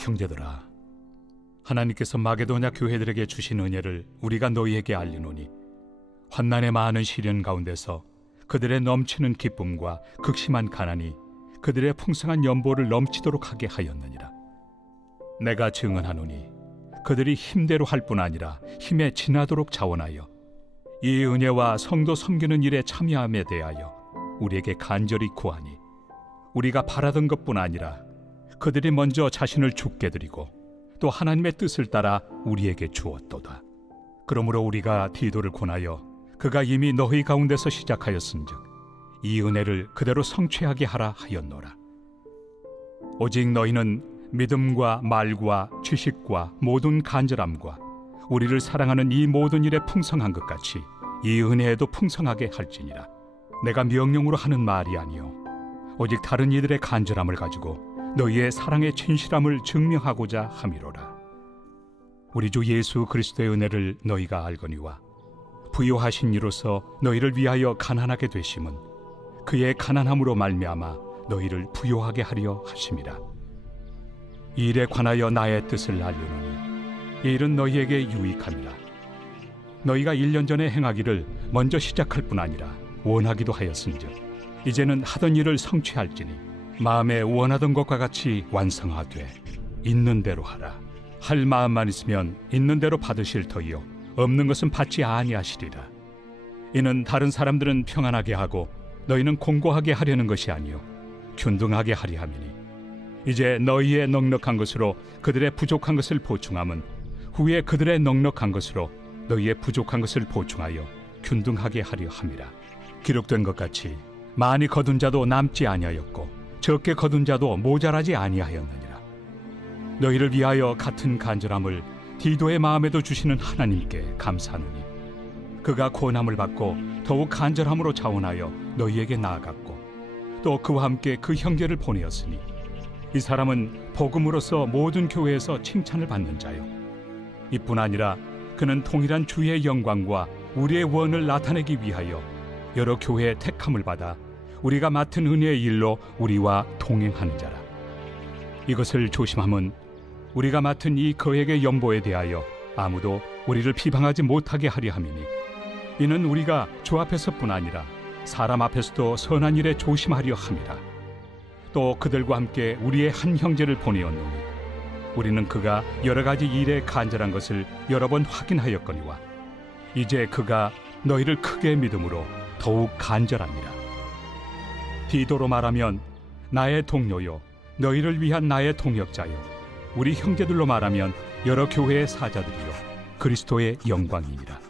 형제들아, 하나님께서 마게도냐 교회들에게 주신 은혜를 우리가 너희에게 알리노니 환난의 많은 시련 가운데서 그들의 넘치는 기쁨과 극심한 가난이 그들의 풍성한 연보를 넘치도록 하게 하였느니라. 내가 증언하노니 그들이 힘대로 할 뿐 아니라 힘에 지나도록 자원하여 이 은혜와 성도 섬기는 일에 참여함에 대하여 우리에게 간절히 구하니 우리가 바라던 것뿐 아니라 그들이 먼저 자신을 주께 드리고 또 하나님의 뜻을 따라 우리에게 주었도다. 그러므로 우리가 디도를 권하여 그가 이미 너희 가운데서 시작하였은즉 이 은혜를 그대로 성취하게 하라 하였노라. 오직 너희는 믿음과 말과 지식과 모든 간절함과 우리를 사랑하는 이 모든 일에 풍성한 것 같이 이 은혜에도 풍성하게 할지니라. 내가 명령으로 하는 말이 아니요 오직 다른 이들의 간절함을 가지고 너희의 사랑의 진실함을 증명하고자 함이로라. 우리 주 예수 그리스도의 은혜를 너희가 알거니와 부요하신 이로서 너희를 위하여 가난하게 되심은 그의 가난함으로 말미암아 너희를 부요하게 하려 하심이라. 이 일에 관하여 나의 뜻을 알려노니 이 일은 너희에게 유익함이라. 너희가 1년 전에 행하기를 먼저 시작할 뿐 아니라 원하기도 하였은즉 이제는 하던 일을 성취할지니 마음에 원하던 것과 같이 완성하되 있는 대로 하라. 할 마음만 있으면 있는 대로 받으실 터이요 없는 것은 받지 아니하시리라. 이는 다른 사람들은 평안하게 하고 너희는 공고하게 하려는 것이 아니요 균등하게 하리 함이니 이제 너희의 넉넉한 것으로 그들의 부족한 것을 보충함은 후에 그들의 넉넉한 것으로 너희의 부족한 것을 보충하여 균등하게 하려 함이라. 기록된 것 같이 많이 거둔 자도 남지 아니하였고 적게 거둔 자도 모자라지 아니하였느니라. 너희를 위하여 같은 간절함을 디도의 마음에도 주시는 하나님께 감사하노니 그가 권함을 받고 더욱 간절함으로 자원하여 너희에게 나아갔고 또 그와 함께 그 형제를 보내었으니 이 사람은 복음으로서 모든 교회에서 칭찬을 받는 자요 이뿐 아니라 그는 통일한 주의 영광과 우리의 원을 나타내기 위하여 여러 교회의 택함을 받아 우리가 맡은 은혜의 일로 우리와 동행하는 자라. 이것을 조심함은 우리가 맡은 이 거액의 연보에 대하여 아무도 우리를 비방하지 못하게 하려 함이니 이는 우리가 주 앞에서뿐 아니라 사람 앞에서도 선한 일에 조심하려 함이라. 또 그들과 함께 우리의 한 형제를 보내었노니 우리는 그가 여러 가지 일에 간절한 것을 여러 번 확인하였거니와 이제 그가 너희를 크게 믿음으로 더욱 간절합니다. 디도로 말하면 나의 동료요 너희를 위한 나의 동역자요 우리 형제들로 말하면 여러 교회의 사자들이요 그리스도의 영광이니라.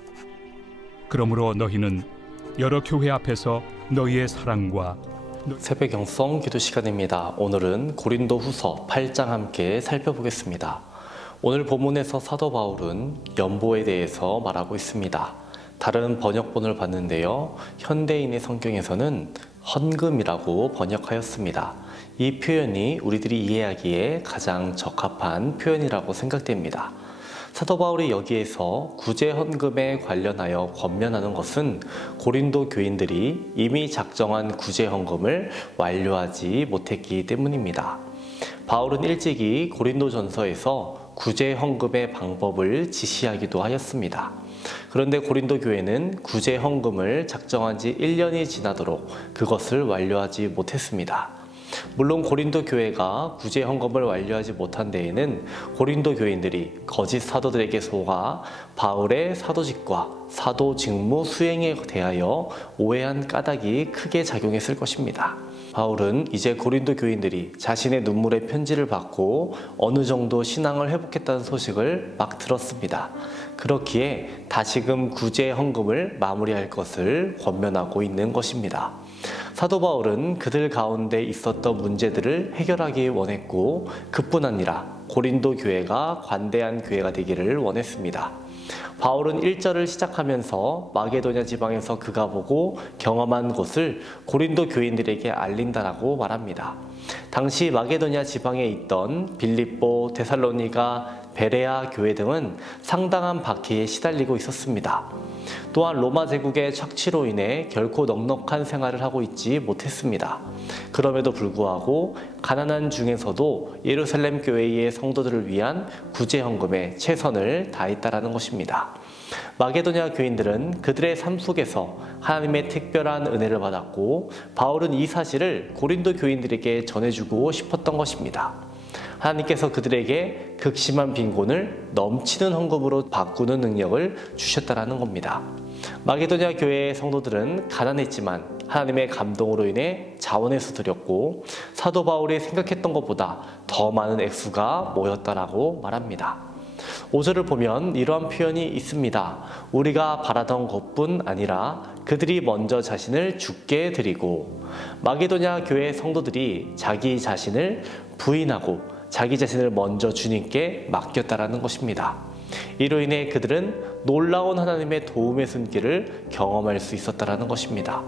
그러므로 너희는 여러 교회 앞에서 너희의 사랑과 새벽 영성 기도 시간입니다. 오늘은 고린도 후서 8장 함께 살펴보겠습니다. 오늘 본문에서 사도 바울은 연보에 대해서 말하고 있습니다. 다른 번역본을 봤는데요. 현대인의 성경에서는 헌금이라고 번역하였습니다. 이 표현이 우리들이 이해하기에 가장 적합한 표현이라고 생각됩니다. 사도 바울이 여기에서 구제 헌금에 관련하여 권면하는 것은 고린도 교인들이 이미 작정한 구제 헌금을 완료하지 못했기 때문입니다. 바울은 일찍이 고린도전서에서 구제 헌금의 방법을 지시하기도 하였습니다. 그런데 고린도 교회는 구제 헌금을 작정한 지 1년이 지나도록 그것을 완료하지 못했습니다. 물론 고린도 교회가 구제 헌금을 완료하지 못한 데에는 고린도 교인들이 거짓 사도들에게 속아 바울의 사도직과 사도 직무 수행에 대하여 오해한 까닭이 크게 작용했을 것입니다. 바울은 이제 고린도 교인들이 자신의 눈물의 편지를 받고 어느 정도 신앙을 회복했다는 소식을 막 들었습니다. 그렇기에 다시금 구제 헌금을 마무리할 것을 권면하고 있는 것입니다. 사도 바울은 그들 가운데 있었던 문제들을 해결하기 원했고 그뿐 아니라 고린도 교회가 관대한 교회가 되기를 원했습니다. 바울은 1절을 시작하면서 마게도냐 지방에서 그가 보고 경험한 것을 고린도 교인들에게 알린다라고 말합니다. 당시 마게도냐 지방에 있던 빌립보, 데살로니가, 베레아 교회 등은 상당한 박해에 시달리고 있었습니다. 또한 로마 제국의 착취로 인해 결코 넉넉한 생활을 하고 있지 못했습니다. 그럼에도 불구하고 가난한 중에서도 예루살렘 교회의 성도들을 위한 구제 헌금에 최선을 다했다라는 것입니다. 마게도냐 교인들은 그들의 삶 속에서 하나님의 특별한 은혜를 받았고 바울은 이 사실을 고린도 교인들에게 전해주고 싶었던 것입니다. 하나님께서 그들에게 극심한 빈곤을 넘치는 헌금으로 바꾸는 능력을 주셨다라는 겁니다. 마게도냐 교회의 성도들은 가난했지만 하나님의 감동으로 인해 자원해서 드렸고 사도 바울이 생각했던 것보다 더 많은 액수가 모였다라고 말합니다. 5절을 보면 이러한 표현이 있습니다. 우리가 바라던 것뿐 아니라 그들이 먼저 자신을 주께 드리고, 마게도냐 교회 성도들이 자기 자신을 부인하고 자기 자신을 먼저 주님께 맡겼다라는 것입니다. 이로 인해 그들은 놀라운 하나님의 도움의 손길을 경험할 수 있었다라는 것입니다.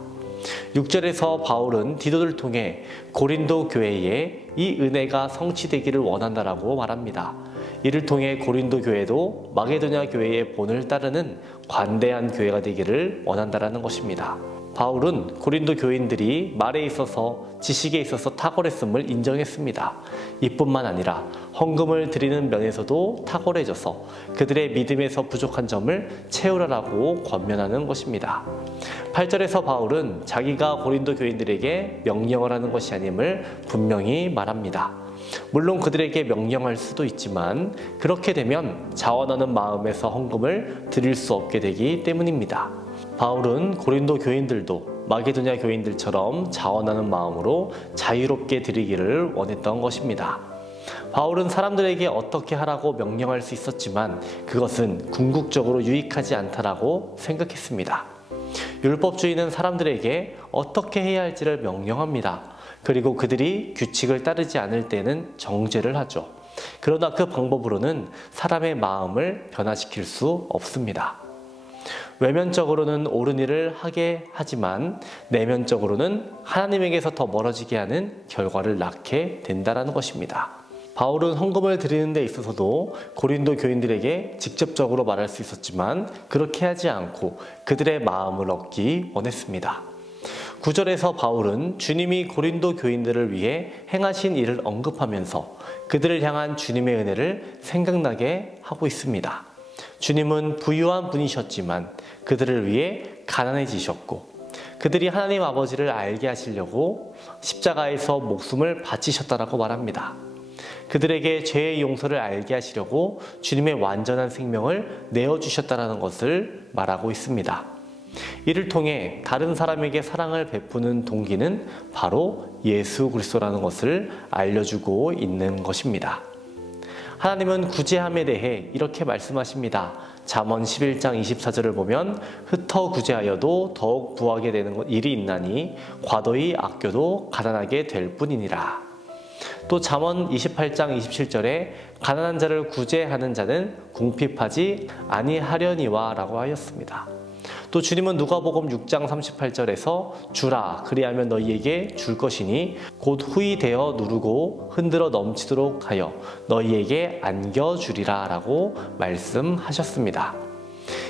6절에서 바울은 디도를 통해 고린도 교회에 이 은혜가 성취되기를 원한다라고 말합니다. 이를 통해 고린도 교회도 마게도냐 교회의 본을 따르는 관대한 교회가 되기를 원한다라는 것입니다. 바울은 고린도 교인들이 말에 있어서 지식에 있어서 탁월했음을 인정했습니다. 이뿐만 아니라 헌금을 드리는 면에서도 탁월해져서 그들의 믿음에서 부족한 점을 채우라라고 권면하는 것입니다. 8절에서 바울은 자기가 고린도 교인들에게 명령을 하는 것이 아님을 분명히 말합니다. 물론 그들에게 명령할 수도 있지만 그렇게 되면 자원하는 마음에서 헌금을 드릴 수 없게 되기 때문입니다. 바울은 고린도 교인들도 마게도냐 교인들처럼 자원하는 마음으로 자유롭게 드리기를 원했던 것입니다. 바울은 사람들에게 어떻게 하라고 명령할 수 있었지만 그것은 궁극적으로 유익하지 않다라고 생각했습니다. 율법주의는 사람들에게 어떻게 해야 할지를 명령합니다. 그리고 그들이 규칙을 따르지 않을 때는 정죄를 하죠. 그러나 그 방법으로는 사람의 마음을 변화시킬 수 없습니다. 외면적으로는 옳은 일을 하게 하지만 내면적으로는 하나님에게서 더 멀어지게 하는 결과를 낳게 된다는 것입니다. 바울은 헌금을 드리는 데 있어서도 고린도 교인들에게 직접적으로 말할 수 있었지만 그렇게 하지 않고 그들의 마음을 얻기 원했습니다. 9절에서 바울은 주님이 고린도 교인들을 위해 행하신 일을 언급하면서 그들을 향한 주님의 은혜를 생각나게 하고 있습니다. 주님은 부유한 분이셨지만 그들을 위해 가난해지셨고 그들이 하나님 아버지를 알게 하시려고 십자가에서 목숨을 바치셨다라고 말합니다. 그들에게 죄의 용서를 알게 하시려고 주님의 완전한 생명을 내어주셨다는 것을 말하고 있습니다. 이를 통해 다른 사람에게 사랑을 베푸는 동기는 바로 예수 그리스도라는 것을 알려주고 있는 것입니다. 하나님은 구제함에 대해 이렇게 말씀하십니다. 잠언 11장 24절을 보면 흩어 구제하여도 더욱 부하게 되는 일이 있나니 과도히 아껴도 가난하게 될 뿐이니라. 또 잠언 28장 27절에 가난한 자를 구제하는 자는 궁핍하지 아니하려니와 라고 하였습니다. 또 주님은 누가복음 6장 38절에서 주라 그리하면 너희에게 줄 것이니 곧 후히 되어 누르고 흔들어 넘치도록 하여 너희에게 안겨주리라 라고 말씀하셨습니다.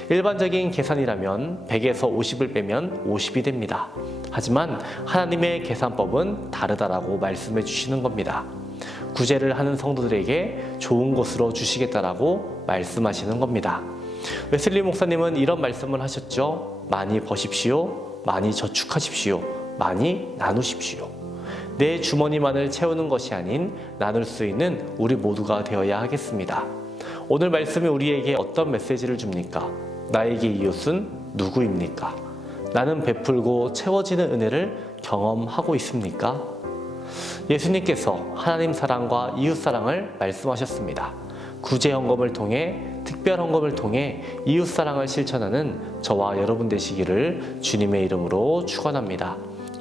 일반적인 계산이라면 100에서 50을 빼면 50이 됩니다. 하지만 하나님의 계산법은 다르다라고 말씀해 주시는 겁니다. 구제를 하는 성도들에게 좋은 것으로 주시겠다라고 말씀하시는 겁니다. 웨슬리 목사님은 이런 말씀을 하셨죠. 많이 버십시오. 많이 저축하십시오. 많이 나누십시오. 내 주머니만을 채우는 것이 아닌 나눌 수 있는 우리 모두가 되어야 하겠습니다. 오늘 말씀이 우리에게 어떤 메시지를 줍니까? 나에게 이웃은 누구입니까? 나는 베풀고 채워지는 은혜를 경험하고 있습니까? 예수님께서 하나님 사랑과 이웃 사랑을 말씀하셨습니다. 구제 헌금을 통해 특별 헌금을 통해 이웃 사랑을 실천하는 저와 여러분 되시기를 주님의 이름으로 축원합니다.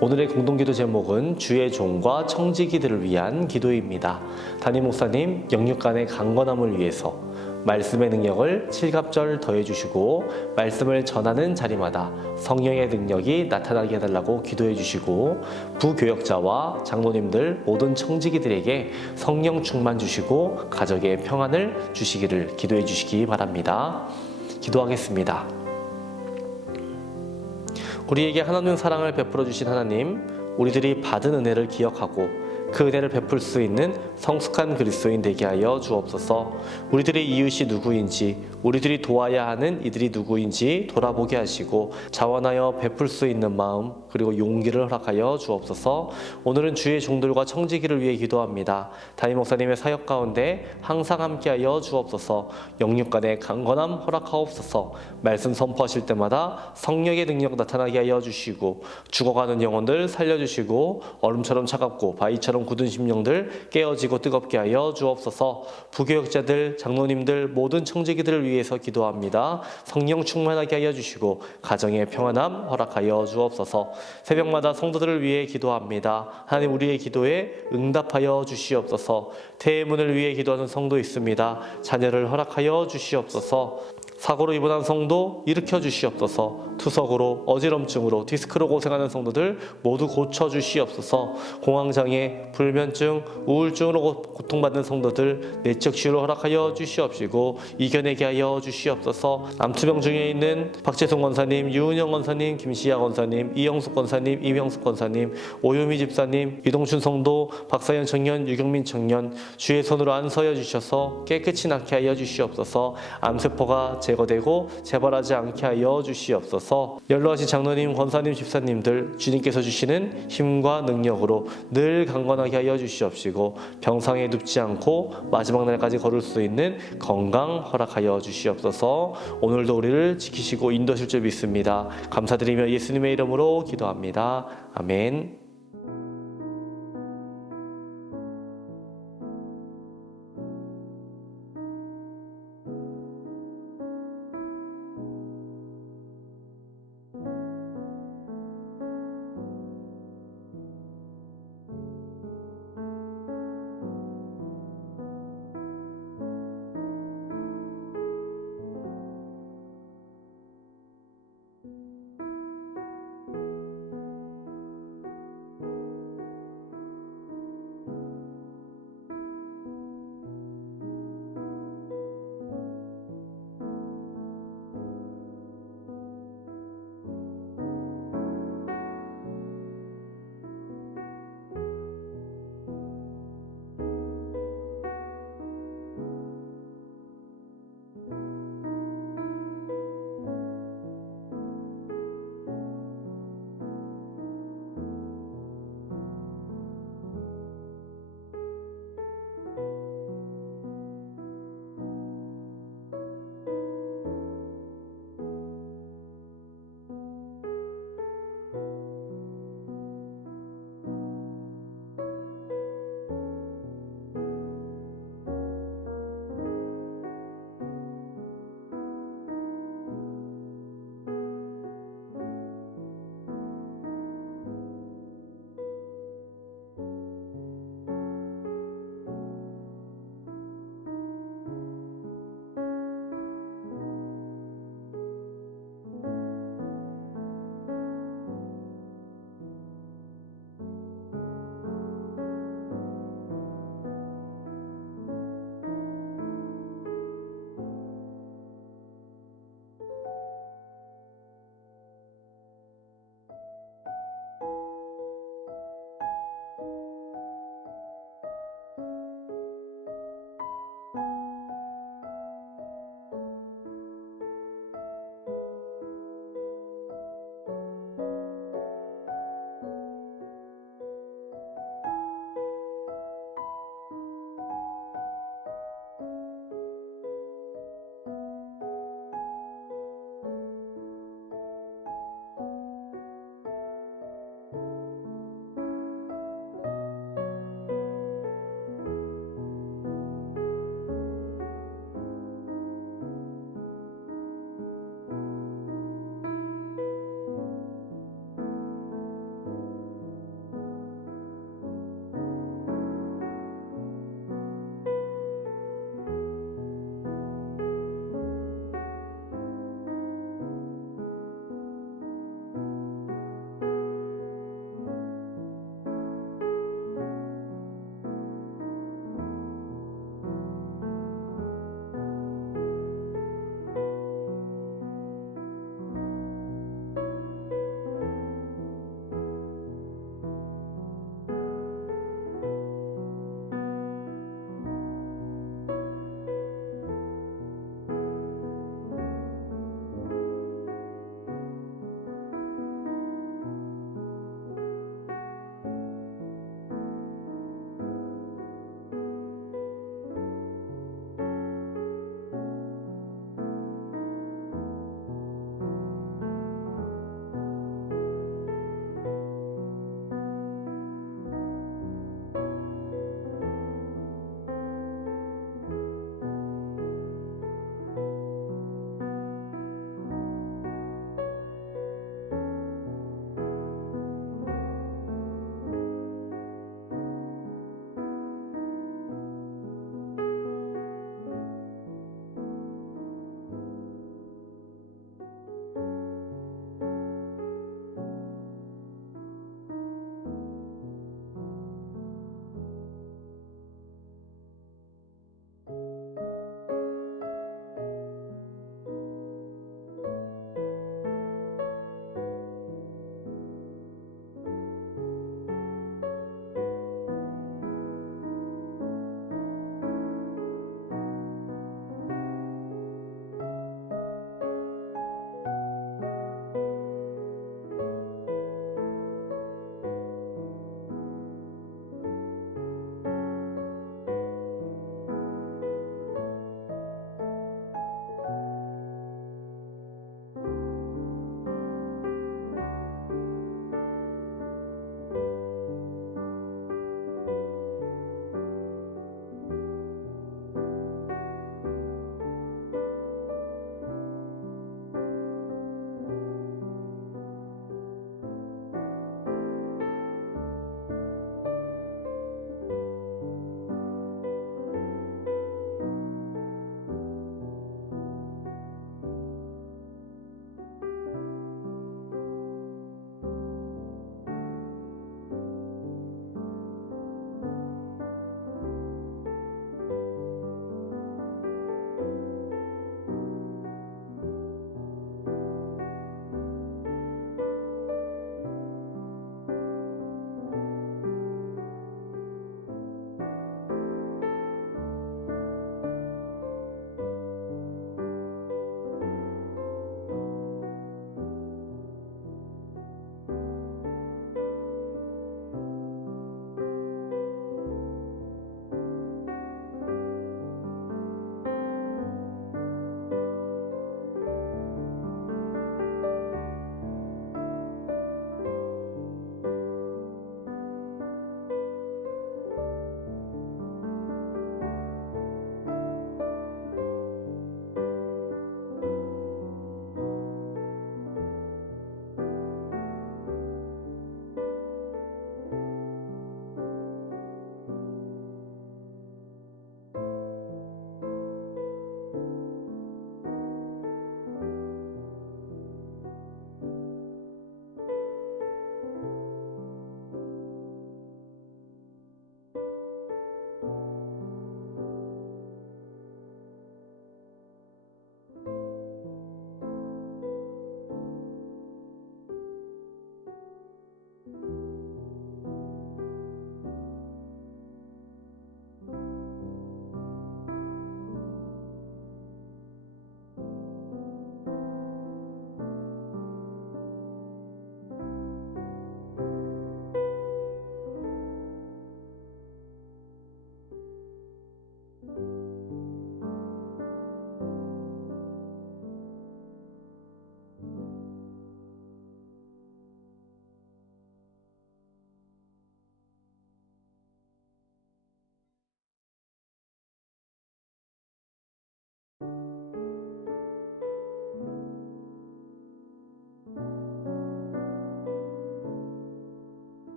오늘의 공동기도 제목은 주의 종과 청지기들을 위한 기도입니다. 담임 목사님 영육 간의 강건함을 위해서 말씀의 능력을 칠갑절 더해 주시고 말씀을 전하는 자리마다 성령의 능력이 나타나게 해달라고 기도해 주시고 부교역자와 장로님들 모든 청지기들에게 성령 충만 주시고 가정의 평안을 주시기를 기도해 주시기 바랍니다. 기도하겠습니다. 우리에게 하나님 사랑을 베풀어 주신 하나님, 우리들이 받은 은혜를 기억하고 그 은혜를 베풀 수 있는 성숙한 그리스도인 되게 하여 주옵소서. 우리들의 이웃이 누구인지, 우리들이 도와야 하는 이들이 누구인지 돌아보게 하시고 자원하여 베풀 수 있는 마음 그리고 용기를 허락하여 주옵소서. 오늘은 주의 종들과 청지기를 위해 기도합니다. 담임 목사님의 사역 가운데 항상 함께하여 주옵소서. 영육 간의 강건함 허락하옵소서. 말씀 선포하실 때마다 성령의 능력 나타나게 하여 주시고 죽어가는 영혼들 살려주시고 얼음처럼 차갑고 바위처럼 굳은 심령들 깨어지고 뜨겁게 하여 주옵소서. 부교역자들, 장로님들, 모든 청지기들을 위해서 기도합니다. 성령 충만하게 하여 주시고 가정의 평안함 허락하여 주옵소서. 새벽마다 성도들을 위해 기도합니다. 하나님, 우리의 기도에 응답하여 주시옵소서. 태문을 위해 기도하는 성도 있습니다. 자녀를 허락하여 주시옵소서. 사고로 입원한 성도 일으켜 주시옵소서. 투석으로, 어지럼증으로, 디스크로 고생하는 성도들 모두 고쳐 주시옵소서. 공황장애, 불면증, 우울증으로 고통받는 성도들 내적 치유를 허락하여 주시옵시고 이겨내게 하여 주시옵소서. 암투병 중에 있는 박재송 권사님, 유은영 권사님, 김시아 권사님, 이영숙 권사님, 이명숙 권사님, 오유미 집사님, 이동춘 성도, 박사연 청년, 유경민 청년 주의 손으로 안서여 주셔서 깨끗이 낫게 하여 주시옵소서. 암세포가 제거되고 재발하지 않게 하여 주시옵소서. 연로하신 장로님, 권사님, 집사님들 주님께서 주시는 힘과 능력으로 늘 강건하게 하여 주시옵시고 병상에 눕지 않고 마지막 날까지 걸을 수 있는 건강 허락하여 주시옵소서. 오늘도 우리를 지키시고 인도하실 줄 믿습니다. 감사드리며 예수님의 이름으로 기도합니다. 아멘.